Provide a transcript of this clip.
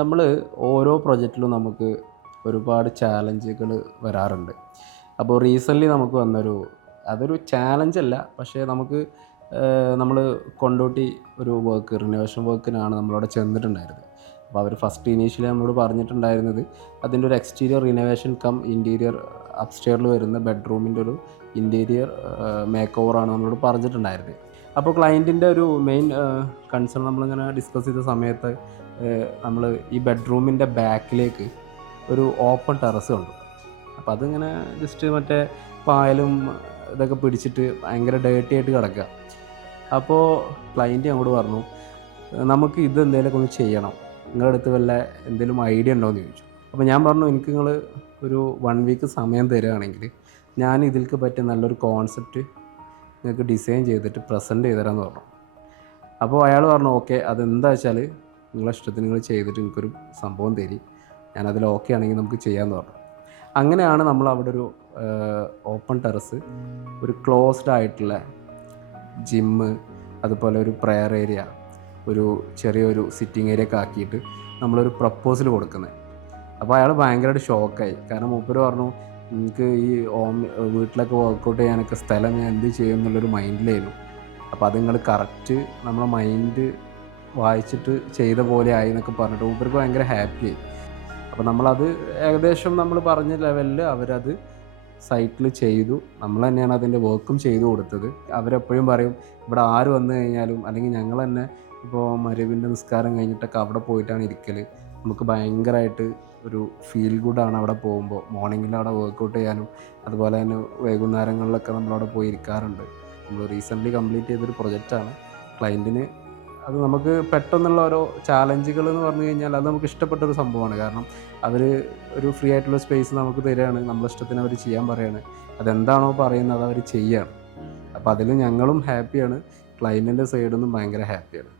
നമ്മൾ ഓരോ പ്രൊജക്റ്റിലും നമുക്ക് ഒരുപാട് ചാലഞ്ചുകൾ വരാറുണ്ട്. അപ്പോൾ റീസെൻ്റ്ലി നമുക്ക് അതൊരു ചാലഞ്ചല്ല, പക്ഷേ നമ്മൾ കൊണ്ടോട്ടി ഒരു റിനോവേഷൻ വർക്കിനാണ് നമ്മളവിടെ ചെന്നിട്ടുണ്ടായിരുന്നത്. അപ്പോൾ അവർ ഫസ്റ്റ് ഇനീഷ്യലി നമ്മളോട് പറഞ്ഞിട്ടുണ്ടായിരുന്നത് അതിൻ്റെ ഒരു എക്സ്റ്റീരിയർ റിനോവേഷൻ കം ഇൻറ്റീരിയർ അപ്സ്റ്റെയറിൽ വരുന്ന ബെഡ്റൂമിൻ്റെ ഒരു ഇൻറ്റീരിയർ മേക്ക് ഓവറാണ് നമ്മളോട് പറഞ്ഞിട്ടുണ്ടായിരുന്നത്. അപ്പോൾ ക്ലയൻറ്റിൻ്റെ ഒരു മെയിൻ കൺസേൺ നമ്മളിങ്ങനെ ഡിസ്കസ് ചെയ്ത സമയത്ത് നമ്മൾ ഈ ബെഡ്റൂമിൻ്റെ ബാക്കിലേക്ക് ഒരു ഓപ്പൺ ടെറസ് കണ്ടു. അപ്പോൾ അതിങ്ങനെ ജസ്റ്റ് പായലും ഇതൊക്കെ പിടിച്ചിട്ട് ഭയങ്കര ഡേർട്ടി ആയിട്ട് കിടക്കുക. അപ്പോൾ ക്ലയൻറ്റ് ഞങ്ങളോട് പറഞ്ഞു, നമുക്ക് ഇത് എന്തെങ്കിലുമൊക്കെ ഒന്ന് ചെയ്യണം, നിങ്ങളുടെ അടുത്ത് വല്ല എന്തെങ്കിലും ഐഡിയ ഉണ്ടോ എന്ന് ചോദിച്ചു. അപ്പോൾ ഞാൻ പറഞ്ഞു, എനിക്ക് നിങ്ങൾ ഒരു 1 വീക്ക് സമയം തരികയാണെങ്കിൽ ഞാൻ ഇതിൽക്ക് പറ്റിയ നല്ലൊരു കോൺസെപ്റ്റ് നിങ്ങൾക്ക് ഡിസൈൻ ചെയ്തിട്ട് പ്രസൻറ്റ് ചെയ്ത് തരാമെന്ന് പറഞ്ഞു. അപ്പോൾ അയാൾ പറഞ്ഞു, ഓക്കെ, അതെന്താ വെച്ചാൽ നിങ്ങളെ ഇഷ്ടത്തിന് നിങ്ങൾ ചെയ്തിട്ട് എനിക്കൊരു സംഭവം തരി, ഞാനതിൽ ഓക്കെ ആണെങ്കിൽ നമുക്ക് ചെയ്യാമെന്ന് പറഞ്ഞു. അങ്ങനെയാണ് നമ്മൾ അവിടെ ഒരു ഓപ്പൺ ടെറസ്, ഒരു ക്ലോസ്ഡ് ആയിട്ടുള്ള ജിമ്മ്, അതുപോലെ ഒരു പ്രെയർ ഏരിയ, ഒരു ചെറിയൊരു സിറ്റിംഗ് ഏരിയ ഒക്കെ ആക്കിയിട്ട് നമ്മളൊരു പ്രപ്പോസൽ കൊടുക്കുന്നത്. അപ്പോൾ അയാൾ ഭയങ്കരമായിട്ട് ഷോക്കായി. കാരണം മൂപ്പര് പറഞ്ഞു, എനിക്ക് ഈ വീട്ടിലൊക്കെ വർക്കൗട്ട് ചെയ്യാനൊക്കെ സ്ഥലം ഞാൻ എന്ത് ചെയ്യും എന്നുള്ളൊരു മൈൻഡിലായിരുന്നു. അപ്പോൾ അത് നിങ്ങൾ കറക്റ്റ് നമ്മളെ മൈൻഡ് വായിച്ചിട്ട് ചെയ്ത പോലെ ആയി എന്നൊക്കെ പറഞ്ഞിട്ട് മൂപ്പർക്ക് ഭയങ്കര ഹാപ്പിയായി. അപ്പോൾ നമ്മളത് ഏകദേശം നമ്മൾ പറഞ്ഞ ലെവലിൽ അവരത് സൈറ്റിൽ ചെയ്തു. നമ്മൾ തന്നെയാണ് അതിൻ്റെ വർക്കും ചെയ്തു കൊടുത്തത്. അവരെപ്പോഴും പറയും, ഇവിടെ ആര് വന്നു കഴിഞ്ഞാലും, അല്ലെങ്കിൽ ഞങ്ങൾ തന്നെ ഇപ്പോൾ മരുവിൻ്റെ നിസ്കാരം കഴിഞ്ഞിട്ടൊക്കെ അവിടെ പോയിട്ടാണ് ഇരിക്കൽ. നമുക്ക് ഭയങ്കരമായിട്ട് ഒരു ഫീൽ ഗുഡാണ് അവിടെ പോകുമ്പോൾ. മോർണിംഗിൽ അവിടെ വർക്കൗട്ട് ചെയ്യാനും അതുപോലെ തന്നെ വൈകുന്നേരങ്ങളിലൊക്കെ നമ്മളവിടെ പോയി ഇരിക്കാറുണ്ട്. നമ്മൾ റീസെൻ്റ്ലി കംപ്ലീറ്റ് ചെയ്തൊരു പ്രൊജക്റ്റാണ്. ക്ലയൻറ്റിന് അത് നമുക്ക് പെട്ടെന്നുള്ള ഓരോ ചാലഞ്ചുകൾ എന്ന് പറഞ്ഞു കഴിഞ്ഞാൽ അത് നമുക്ക് ഇഷ്ടപ്പെട്ടൊരു സംഭവമാണ്. കാരണം അവർ ഒരു ഫ്രീ ആയിട്ടുള്ള സ്പേസ് നമുക്ക് തരികയാണ്, നമ്മളെ ഇഷ്ടത്തിന് അവർ ചെയ്യാൻ പറയുകയാണ്. അതെന്താണോ പറയുന്നത് അത് അവർ ചെയ്യുകയാണ്. അപ്പോൾ അതിൽ ഞങ്ങളും ഹാപ്പിയാണ്, ക്ലയൻറ്റിൻ്റെ സൈഡിൽ നിന്നും ഭയങ്കര ഹാപ്പിയാണ്.